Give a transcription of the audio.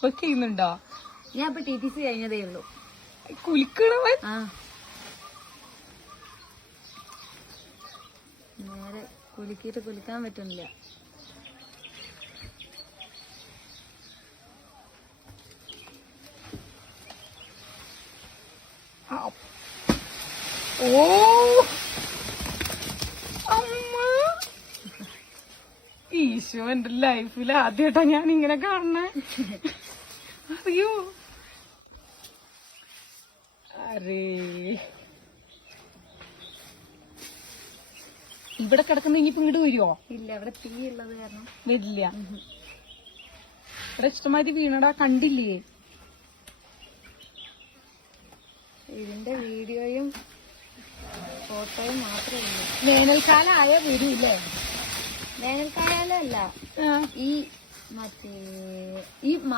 ഇപ്പൊ ചെയ്യുന്നുണ്ടോ? ഞാൻ ഇപ്പൊ TTC കഴിഞ്ഞതേ ഉള്ളൂ. കുലിക്കണവൻ നേരെ കുലുക്കിയിട്ട് കുലിക്കാൻ പറ്റുന്നില്ല. ഓ അമ്മ, ഈശോ, എന്റെ ലൈഫിൽ ആദ്യമായിട്ടാ ഞാൻ ഇങ്ങനെ കാണണേ. അറിയോ? അരേ, ഇവിടെ കിടക്കുന്ന ഇനിയിപ്പോ ഇങ്ങോട്ട് വരുവോ? ഇല്ല, ഇവിടെ തീ ഉള്ളത് കാരണം വരില്ല. ഇവിടെ ഇഷ്ടമാതിരി വീണടാ, കണ്ടില്ലേ? ഇതിന്റെ വീഡിയോയും ഫോട്ടോയും മാത്രമേ ഉള്ളൂ. വേനൽക്കാലം ആയ വരൂല്ലേ? വേനൽക്കാലം അല്ല, ഈ മറ്റേ ഈ